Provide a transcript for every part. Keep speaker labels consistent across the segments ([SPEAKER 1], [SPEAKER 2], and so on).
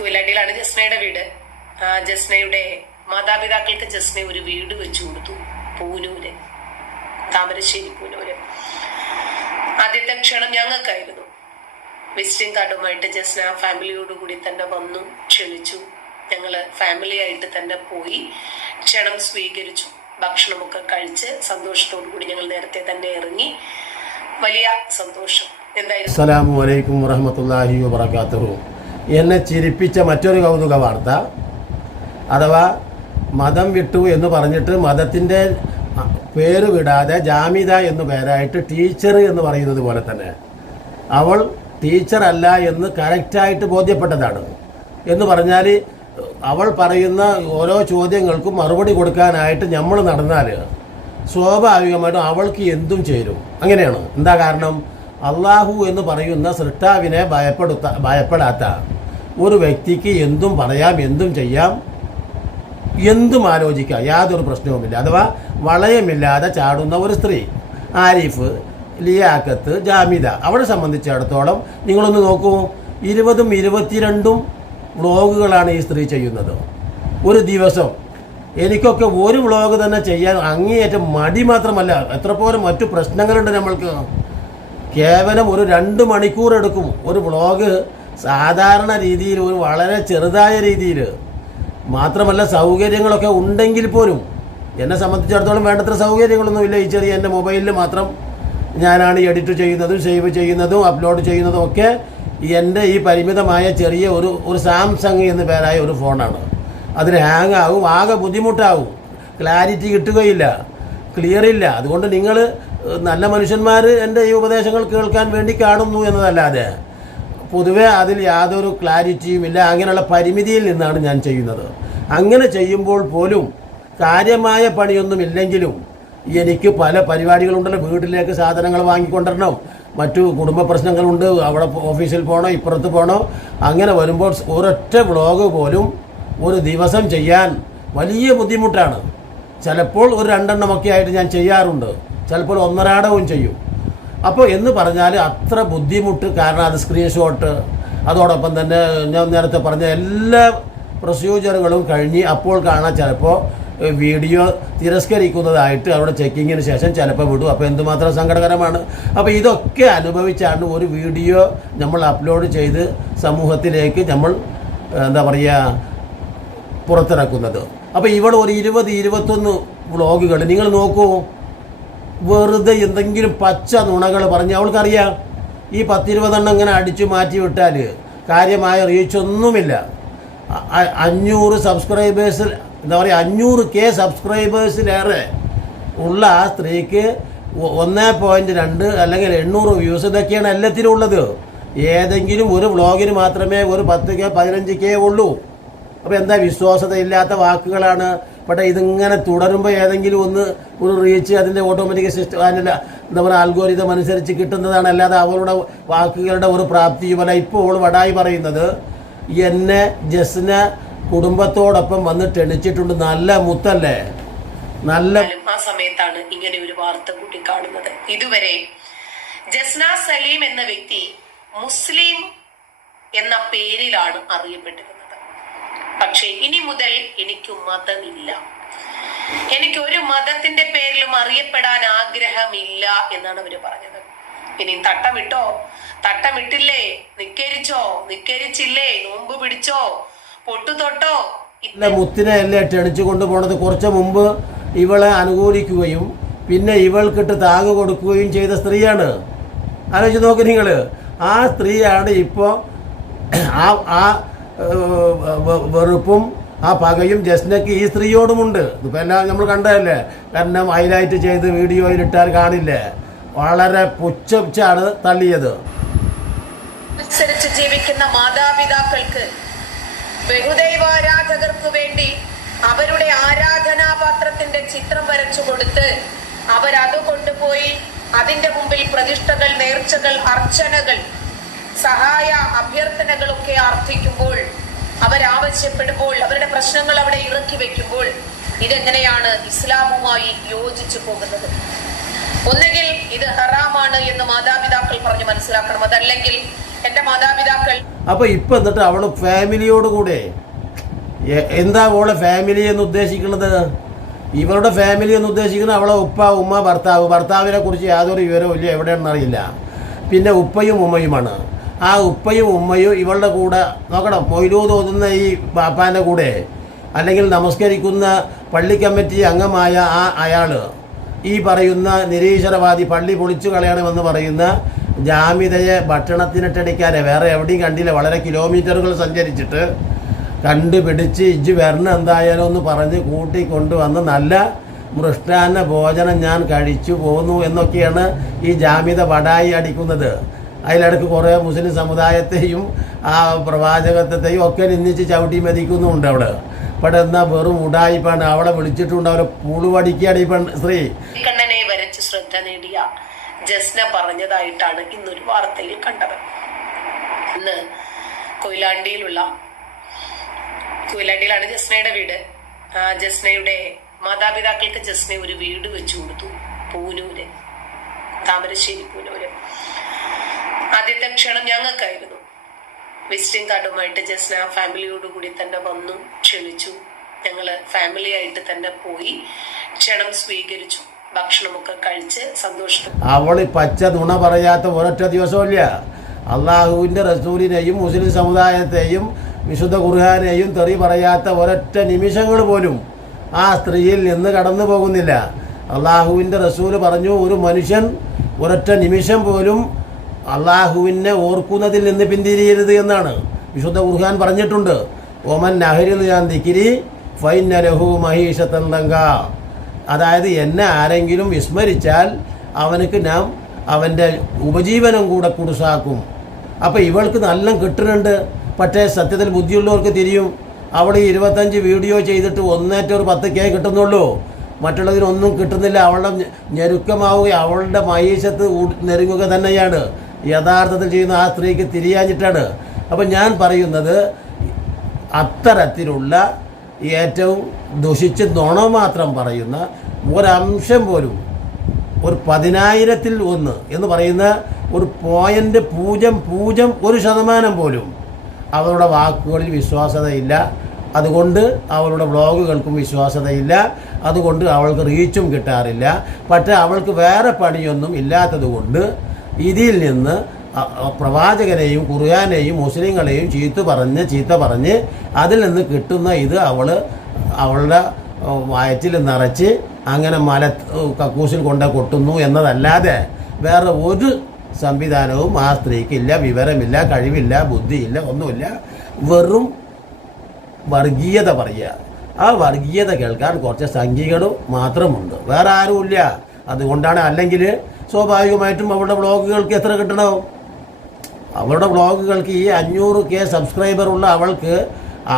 [SPEAKER 1] കുയിലണ്ടിയിലാണ് ജസ്നയുടെ വീട്. ജസ്നയുടെ മാതാപിതാക്കൾക്ക് ജസ്ന ഒരു വീട് വെച്ചു കൊടുത്തു. പൂനൂര്. താമരശ്ശേരി പൂനൂര്. ആദ്യത്തെ ക്ഷണം ഞങ്ങൾക്കായിരുന്നു. വിസിറ്റിംഗ് കാർഡുമായിട്ട് ജസ്ന ഫാമിലിയോടുകൂടി തന്നെ വന്നു ക്ഷണിച്ചു. ഞങ്ങൾ ഫാമിലി ആയിട്ട് തന്നെ പോയി ക്ഷണം സ്വീകരിച്ചു. ഭക്ഷണമൊക്കെ കഴിച്ച് സന്തോഷത്തോടു കൂടി ഞങ്ങൾ നേരത്തെ തന്നെ ഇറങ്ങി. വലിയ സന്തോഷം. എന്തായിരുന്നു?
[SPEAKER 2] അസ്സലാമു അലൈക്കും വബർക്കാത്തുഹു എന്നെ ചിരിപ്പിച്ച മറ്റൊരു കൗതുക വാർത്ത അഥവാ മതം വിട്ടു എന്ന് പറഞ്ഞിട്ട് മതത്തിന്റെ പേര് വിടാതെ ജാമിത എന്ന് പേരായിട്ട് ടീച്ചർ എന്ന് പറയുന്നത് പോലെ തന്നെ. അവൾ ടീച്ചറല്ല എന്ന് കറക്റ്റായിട്ട് ബോധ്യപ്പെട്ടതാണ്. എന്ന് പറഞ്ഞാൽ അവൾ പറയുന്ന ഓരോ ചോദ്യങ്ങൾക്കും മറുപടി കൊടുക്കാനായിട്ട് നമ്മൾ നടന്നാൽ സ്വാഭാവികമായിട്ടും അവൾക്ക് എന്തും ചേരും. അങ്ങനെയാണ്. എന്താ കാരണം? അള്ളാഹു എന്ന് പറയുന്ന സൃഷ്ടാവിനെ ഭയപ്പെടുത്ത ഭയപ്പെടാത്ത ഒരു വ്യക്തിക്ക് എന്തും പറയാം എന്തും ചെയ്യാം എന്തും ആലോചിക്കാം യാതൊരു പ്രശ്നവുമില്ല. അഥവാ വളയമില്ലാതെ ചാടുന്ന ഒരു സ്ത്രീ ആരിഫ് ലിയാക്കത്ത് ജാമിദ അവളെ സംബന്ധിച്ചിടത്തോളം നിങ്ങളൊന്ന് നോക്കൂ. ഇരുപതും ഇരുപത്തിരണ്ടും വ്ളോഗുകളാണ് ഈ സ്ത്രീ ചെയ്യുന്നത്. ഒരു ദിവസം എനിക്കൊക്കെ ഒരു വ്ളോഗ് തന്നെ ചെയ്യാൻ അങ്ങേയറ്റം മടി മാത്രമല്ല. എത്ര പോലും മറ്റു പ്രശ്നങ്ങളുണ്ട് നമ്മൾക്ക്. കേവലം ഒരു രണ്ട് മണിക്കൂർ എടുക്കും ഒരു വ്ളോഗ് സാധാരണ രീതിയിൽ ഒരു വളരെ ചെറുതായ രീതിയിൽ മാത്രമല്ല സൗകര്യങ്ങളൊക്കെ ഉണ്ടെങ്കിൽ പോലും എന്നെ സംബന്ധിച്ചിടത്തോളം വേണ്ടത്ര സൗകര്യങ്ങളൊന്നുമില്ല ഈ ചെറിയ എന്റെ മൊബൈലിൽ മാത്രം ഞാനാണ് എഡിറ്റ് ചെയ്യുന്നതും സേവ് ചെയ്യുന്നതും അപ്ലോഡ് ചെയ്യുന്നതും ഒക്കെ എന്റെ ഈ പരിമിതമായ ചെറിയ ഒരു ഒരു സാംസങ് എന്ന് പേരായ ഒരു ഫോണാണ്. അതിന് ഹാങ് ആകും ആകെ ബുദ്ധിമുട്ടാവും ക്ലാരിറ്റി കിട്ടുകയില്ല ക്ലിയർ ഇല്ല. അതുകൊണ്ട് നിങ്ങൾ നല്ല മനുഷ്യന്മാർ എന്റെ ഈ ഉപദേശങ്ങൾ കേൾക്കാൻ വേണ്ടി കാണുന്നു എന്നതല്ലാതെ പൊതുവെ അതിൽ യാതൊരു ക്ലാരിറ്റിയും ഇല്ല. അങ്ങനെയുള്ള പരിമിതിയിൽ നിന്നാണ് ഞാൻ ചെയ്യുന്നത്. അങ്ങനെ ചെയ്യുമ്പോൾ പോലും കാര്യമായ പണിയൊന്നും ഇല്ലെങ്കിലും എനിക്ക് പല പരിപാടികളുണ്ടല്ലോ. വീട്ടിലേക്ക് സാധനങ്ങൾ വാങ്ങിക്കൊണ്ടിരണം. മറ്റു കുടുംബ പ്രശ്നങ്ങളുണ്ട്. അവിടെ ഓഫീസിൽ പോകണോ ഇപ്പുറത്ത് പോകണോ അങ്ങനെ വരുമ്പോൾ ഒരൊറ്റ വ്ളോഗ് പോലും ഒരു ദിവസം ചെയ്യാൻ വലിയ ബുദ്ധിമുട്ടാണ്. ചിലപ്പോൾ ഒരു രണ്ടെണ്ണമൊക്കെ ആയിട്ട് ഞാൻ ചെയ്യാറുണ്ട്. ചിലപ്പോൾ ഒന്നരാടവും ചെയ്യും. അപ്പോൾ എന്ന് പറഞ്ഞാൽ അത്ര ബുദ്ധിമുട്ട് കാരണം അത് സ്ക്രീൻഷോട്ട് അതോടൊപ്പം തന്നെ ഞാൻ നേരത്തെ പറഞ്ഞ എല്ലാ പ്രൊസീജിയറുകളും കഴിഞ്ഞ് അപ്പോൾ കാണാൻ ചിലപ്പോൾ വീഡിയോ തിരസ്കരിക്കുന്നതായിട്ട് അവിടെ ചെക്കിങ്ങിന് ശേഷം ചിലപ്പോൾ വിടും. അപ്പോൾ എന്തുമാത്രം സങ്കടകരമാണ്. അപ്പോൾ ഇതൊക്കെ അനുഭവിച്ചാണ് ഒരു വീഡിയോ നമ്മൾ അപ്ലോഡ് ചെയ്ത് സമൂഹത്തിലേക്ക് നമ്മൾ എന്താ പറയുക പുറത്തിറക്കുന്നത്. അപ്പോൾ ഇവിടെ ഒരു ഇരുപത് ഇരുപത്തൊന്ന് വ്ളോഗുകൾ നിങ്ങൾ നോക്കൂ. വെറുതെ എന്തെങ്കിലും പച്ച നുണകൾ പറഞ്ഞ് അവൾക്കറിയാം. ഈ പത്തിരുപതെണ്ണം ഇങ്ങനെ അടിച്ചു മാറ്റി വിട്ടാൽ കാര്യമായ റീച്ച് ഒന്നുമില്ല. അഞ്ഞൂറ് സബ്സ്ക്രൈബേഴ്സിൽ എന്താ പറയുക അഞ്ഞൂറ് കെ സബ്സ്ക്രൈബേഴ്സിലേറെ ഉള്ള ആ സ്ത്രീക്ക് ഒന്നേ പോയിന്റ് രണ്ട് അല്ലെങ്കിൽ എണ്ണൂറ് വ്യൂസ് ഇതൊക്കെയാണ് എല്ലാത്തിനും ഉള്ളത്. ഏതെങ്കിലും ഒരു വ്ളോഗിന് മാത്രമേ ഒരു പത്ത് കെ പതിനഞ്ച് കെ ഉള്ളൂ. അപ്പോൾ എന്താ വിശ്വാസതയില്ലാത്ത വാക്കുകളാണ് പക്ഷേ ഇതിങ്ങനെ തുടരുമ്പോൾ ഏതെങ്കിലും ഒന്ന് ഒരു റീച്ച് അതിന്റെ ഓട്ടോമാറ്റിക് സിസ്റ്റം അതിന്റെ എന്താ പറയുക ആൽഗോരിതം അനുസരിച്ച് കിട്ടുന്നതാണ്. അല്ലാതെ അവരുടെ വാക്കുകളുടെ ഒരു പ്രാപ്തിയുമല്ല ഇപ്പോൾ അവൾ വടായി പറയുന്നത് എന്നെ ജസ്ന കുടുംബത്തോടൊപ്പം വന്ന് ക്ഷണിച്ചിട്ടുണ്ട്. നല്ല മുത്തല്ലേ? നല്ല
[SPEAKER 1] ആ സമയത്താണ് ഇങ്ങനെ ഒരു വാർത്ത കൂട്ടി കാണുന്നത് ഇതുവരെ ജസ്ന സലീം എന്ന വ്യക്തി മുസ്ലിം എന്ന പേരിലാണ് അറിയപ്പെട്ടിരുന്നത്. പക്ഷേ ഇനി മുതൽ എനിക്ക് മതമില്ല. എനിക്ക് ഒരു മതത്തിന്റെ പേരിലും അറിയപ്പെടാൻ ആഗ്രഹമില്ല എന്നാണ് അവർ പറഞ്ഞത്. ഇനി തട്ടമിട്ടോ? തട്ടമിട്ടില്ലേ? നിക്കരിച്ചോ? നിക്കരിച്ചില്ലേ? നോമ്പ് പിടിച്ചോ? പൊട്ടു തൊട്ടോ
[SPEAKER 2] നല്ല മുത്തിനെ അല്ലേ ക്ഷണിച്ചു കൊണ്ടുപോണത് കുറച്ച് മുമ്പ് ഇവളെ അനുകൂലിക്കുകയും പിന്നെ ഇവൾക്കിട്ട് താങ്ങ് കൊടുക്കുകയും ചെയ്ത സ്ത്രീയാണ്. ആലോചിച്ച് നോക്ക് നിങ്ങൾ ആ സ്ത്രീയാണ് ഇപ്പോൾ ആ ആ വെറുപ്പും ആ പകയും ജസ്നയ്ക്ക് ഈ സ്ത്രീയോടുമുണ്ട്. ഇതിപ്പോൾ എല്ലാം നമ്മൾ കണ്ടതല്ലേ? കാരണം ഹൈലൈറ്റ് ചെയ്ത് വീഡിയോയിലിട്ടാൽ കാണില്ലേ? വളരെ പുച്ഛിച്ചാണ് തള്ളിയത്.
[SPEAKER 1] ജീവിക്കുന്ന മാതാപിതാക്കൾക്ക് ബഹുദൈവാരാധകർക്ക് വേണ്ടി അവരുടെ ആരാധനാപാത്രത്തിന്റെ ചിത്രം വരച്ചു കൊടുത്ത് അവരത് കൊണ്ടുപോയി അതിന്റെ മുമ്പിൽ പ്രതിഷ്ഠകൾ നേർച്ചകൾ അർച്ചനകൾ സഹായ അഭ്യർത്ഥനകളൊക്കെ അർത്ഥിക്കുമ്പോൾ അവരാവശ്യപ്പെടുമ്പോൾ അവരുടെ പ്രശ്നങ്ങൾ അവിടെ ഇറക്കി വെക്കുമ്പോൾ ഇതെങ്ങനെയാണ് ഇസ്ലാമുമായി യോജിച്ചു പോകുന്നത്? ഒന്നുകിൽ ഇത് ഹറാമാണ് എന്ന് മാതാപിതാക്കൾ പറഞ്ഞ് മനസ്സിലാക്കണം. അതല്ലെങ്കിൽ എന്റെ മാതാപിതാക്കൾ
[SPEAKER 2] അപ്പൊ ഇപ്പൊ എന്നിട്ട് അവൾ ഫാമിലിയോട് കൂടെ എന്താ അവളെ ഫാമിലി എന്ന് ഉദ്ദേശിക്കുന്നത്? ഇവളുടെ ഫാമിലി എന്ന് ഉദ്ദേശിക്കുന്നത് അവളെ ഉപ്പ ഉമ്മ ഭർത്താവ്. ഭർത്താവിനെ കുറിച്ച് യാതൊരു വിവരവും ഇല്ല എവിടെയാണെന്നറിയില്ല പിന്നെ ഉപ്പയും ഉമ്മയുമാണ്. ആ ഉപ്പയും ഉമ്മയും ഇവളുടെ കൂടെ നോക്കണം. മൊയിലൂ തോന്നുന്ന ഈ പാപ്പാന്റെ കൂടെ. അല്ലെങ്കിൽ നമസ്കരിക്കുന്ന പള്ളി കമ്മിറ്റി അംഗമായ ആ അയാൾ ഈ പറയുന്ന നിരീശ്വരവാദി പള്ളി പൊളിച്ചു കളയണമെന്ന് പറയുന്ന ജാമിതയെ ഭക്ഷണത്തിനിട്ടടിക്കാതെ വേറെ എവിടെയും കണ്ടില്ല. വളരെ കിലോമീറ്ററുകൾ സഞ്ചരിച്ചിട്ട് കണ്ടുപിടിച്ച് ഇജ്ജ് വരണം എന്തായാലും എന്ന് പറഞ്ഞ് കൂട്ടി കൊണ്ടുവന്ന് നല്ല മൃഷ്ടാന്ന ഭോജനം ഞാൻ കഴിച്ചു പോന്നു എന്നൊക്കെയാണ് ഈ ജാമിത വടായി അടിക്കുന്നത്. അതിലിടക്ക് കുറേ മുസ്ലിം സമുദായത്തെയും ആ പ്രവാചകത്വത്തെയും ഒക്കെ നിന്നിച്ച് ചവിട്ടി മതിക്കുന്നുണ്ട് അവിടെ. ഇവിടെ എന്നാ വെറും ഉടായിപ്പാണ്. അവളെ വിളിച്ചിട്ടുണ്ട്. അവരെ പുളുവടിക്കാണ് ഈ പെൺ സ്ത്രീ.
[SPEAKER 1] കണ്ണനെ വരച്ച് ശ്രദ്ധ നേടിയ ജസ്ന പറഞ്ഞതായിട്ടാണ് ഇന്നൊരു വാർത്തയിൽ കണ്ടത്. ഇന്ന് കൊയിലാണ്ടിയിലുള്ള കൊയിലാണ്ടിയിലാണ് ജസ്നയുടെ വീട്. ജസ്നയുടെ മാതാപിതാക്കൾക്ക് ജസ്ന ഒരു വീട് വെച്ചു കൊടുത്തു. പൂനൂര്. താമരശ്ശേരി പൂനൂര്. ആദ്യത്തെ ക്ഷണം ഞങ്ങൾക്കായിരുന്നു. വിസിറ്റിംഗ് കാർഡുമായിട്ട് ജസ്ന ഫാമിലിയോട് കൂടി തന്നെ വന്നു ക്ഷണിച്ചു. ഞങ്ങൾ ഫാമിലി ആയിട്ട് തന്നെ പോയി ക്ഷണം സ്വീകരിച്ചു. ഭക്ഷണമൊക്കെ കഴിച്ച് സന്തോഷത്തോടെ
[SPEAKER 2] അവൾ പച്ച നുണ പറയാത്ത ഒരൊറ്റ ദിവസമില്ല അള്ളാഹുവിന്റെ റസൂലിനെയും മുസ്ലിം സമുദായത്തെയും വിശുദ്ധ ഖുർഹാനെയും തെറി പറയാത്ത ഒരൊറ്റ നിമിഷങ്ങൾ പോലും ആ സ്ത്രീയിൽ നിന്ന് കടന്നു പോകുന്നില്ല. അള്ളാഹുവിന്റെ റസൂൽ പറഞ്ഞു ഒരു മനുഷ്യൻ ഒരൊറ്റ നിമിഷം പോലും അള്ളാഹുവിനെ ഓർക്കുന്നതിൽ നിന്ന് പിന്തിരിയരുത് എന്നാണ്. വിശുദ്ധ ഖുർഹാൻ പറഞ്ഞിട്ടുണ്ട്. ഓമൻ നഹരിൽ ഞാൻ ദിക്കിരി ഫൈനലഹു മഹീഷത്തന്തങ്ക അതായത് എന്നെ ആരെങ്കിലും വിസ്മരിച്ചാൽ അവനക്ക് ഞാൻ അവന്റെ ഉപജീവനം കൂടെ കുടുസാക്കും. അപ്പോൾ ഇവൾക്ക് നല്ല കിട്ടുന്നുണ്ട്. പക്ഷേ സത്യത്തിൽ ബുദ്ധിയുള്ളവർക്ക് തിരിയും. അവൾ ഇരുപത്തഞ്ച് വീഡിയോ ചെയ്തിട്ട് ഒന്നേറ്റ ഒരു പത്ത് കേ കിട്ടുന്നുള്ളൂ. മറ്റുള്ളതിനൊന്നും കിട്ടുന്നില്ല. അവളുടെ ഞെരുക്കമാവുകയും ഞെരുക്കമാവുക അവളുടെ മൈശത്ത് നെരുങ്ങുക തന്നെയാണ്. യഥാർത്ഥത്തിൽ ചെയ്യുന്ന ആ സ്ത്രീക്ക് തിരിയാഞ്ഞിട്ടാണ്. അപ്പം ഞാൻ പറയുന്നത് അത്തരത്തിലുള്ള ഏറ്റവും ദുഷിച്ച് നുണ മാത്രം പറയുന്ന ഒരംശം പോലും ഒരു പതിനായിരത്തിൽ ഒന്ന് എന്ന് പറയുന്ന ഒരു പോയിന്റ് പൂജ്യം പൂജ്യം ഒരു ശതമാനം പോലും അവരുടെ വാക്കുകളിൽ വിശ്വാസതയില്ല. അതുകൊണ്ട് അവളുടെ വ്ളോഗുകൾക്കും വിശ്വാസതയില്ല. അതുകൊണ്ട് അവൾക്ക് റീച്ചും കിട്ടാറില്ല. പക്ഷേ അവൾക്ക് വേറെ പണിയൊന്നും ഇല്ലാത്തതുകൊണ്ട് ഇതിൽ നിന്ന് പ്രവാചകനെയും കുറുകാനെയും മുസ്ലിങ്ങളെയും ചീത്ത പറഞ്ഞ് ചീത്ത പറഞ്ഞ് അതിൽ നിന്ന് കിട്ടുന്ന ഇത് അവൾ അവളുടെ വയറ്റിൽ നിറച്ച് അങ്ങനെ മല കക്കൂസിൽ കൊണ്ട് കൊട്ടുന്നു എന്നതല്ലാതെ വേറെ ഒരു സംവിധാനവും ആ സ്ത്രീക്കില്ല വിവരമില്ല കഴിവില്ല ബുദ്ധിയില്ല ഒന്നുമില്ല. വെറും വർഗീയത പറയുക. ആ വർഗീയത കേൾക്കാൻ കുറച്ച് സംഖ്യകളും മാത്രമുണ്ട്. വേറെ ആരുമില്ല. അതുകൊണ്ടാണ് അല്ലെങ്കിൽ സ്വാഭാവികമായിട്ടും അവരുടെ വ്ളോഗുകൾക്ക് എത്ര കിട്ടണം? അവളുടെ വ്ളോഗുകൾക്ക് ഈ അഞ്ഞൂറ് കെ സബ്സ്ക്രൈബർ ഉള്ള അവൾക്ക്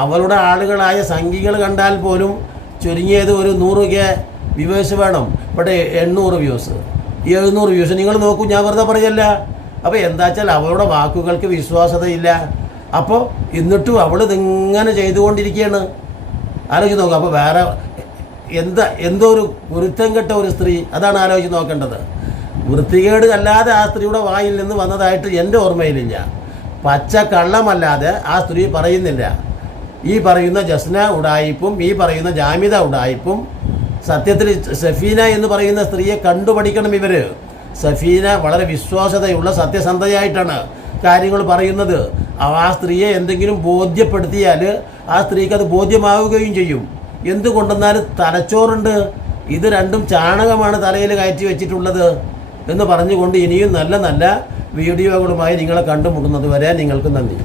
[SPEAKER 2] അവളുടെ ആളുകളായ സംഖ്യകൾ കണ്ടാൽ പോലും ചുരുങ്ങിയത് ഒരു നൂറ് കെ വ്യൂവേഴ്സ് വേണം. ഇവിടെ എണ്ണൂറ് വ്യൂസ്. എഴുന്നൂറ് വ്യൂസ് നിങ്ങൾ നോക്കൂ ഞാൻ വെറുതെ പറയല്ല. അപ്പോൾ എന്താ വെച്ചാൽ അവളുടെ വാക്കുകൾക്ക് വിശ്വാസതയില്ല. അപ്പോൾ എന്നിട്ടും അവൾ ഇതിങ്ങനെ ചെയ്തുകൊണ്ടിരിക്കുകയാണ്. ആലോചിച്ച് നോക്കുക അപ്പോൾ വേറെ എന്താ എന്തോ ഒരു ഗുരുത്തം കെട്ട ഒരു സ്ത്രീ. അതാണ് ആലോചിച്ച് നോക്കേണ്ടത്. വൃത്തികേട് അല്ലാതെ ആ സ്ത്രീയുടെ വായിൽ നിന്ന് വന്നതായിട്ട് എന്റെ ഓർമ്മയിലില്ല. പച്ച കള്ളമല്ലാതെ ആ സ്ത്രീ പറയുന്നില്ല. ഈ പറയുന്ന ജസ്ന ഉടായിപ്പും ഈ പറയുന്ന ജാമിത ഉടായിപ്പും സത്യത്തിൽ സഫീന എന്ന് പറയുന്ന സ്ത്രീയെ കണ്ടുപഠിക്കണം ഇവർ സഫീന വളരെ വിശ്വാസതയുള്ള സത്യസന്ധയായിട്ടാണ് കാര്യങ്ങൾ പറയുന്നത്. ആ സ്ത്രീയെ എന്തെങ്കിലും ബോധ്യപ്പെടുത്തിയാൽ ആ സ്ത്രീക്ക് അത് ബോധ്യമാവുകയും ചെയ്യും. എന്തുകൊണ്ടെന്നാൽ തലച്ചോറുണ്ട്. ഇത് രണ്ടും ചാണകമാണ് തലയിൽ കയറ്റി വെച്ചിട്ടുള്ളത്. എന്ന് പറഞ്ഞുകൊണ്ട് ഇനിയും നല്ല നല്ല വീഡിയോകളുമായി നിങ്ങളെ കണ്ടുമുട്ടുന്നത് വരെ നിങ്ങൾക്ക് നന്ദി.